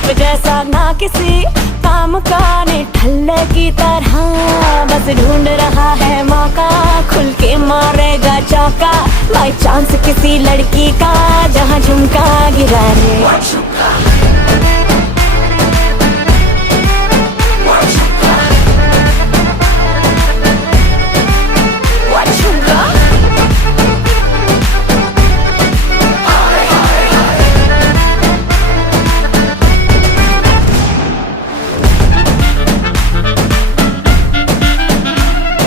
धूप जैसा ना किसी काम का, निठल्ले की तरह बस ढूंढ रहा है मौका, खुल के मारेगा चौका बाई चांस किसी लड़की का, जहाँ झुमका गिरा रे।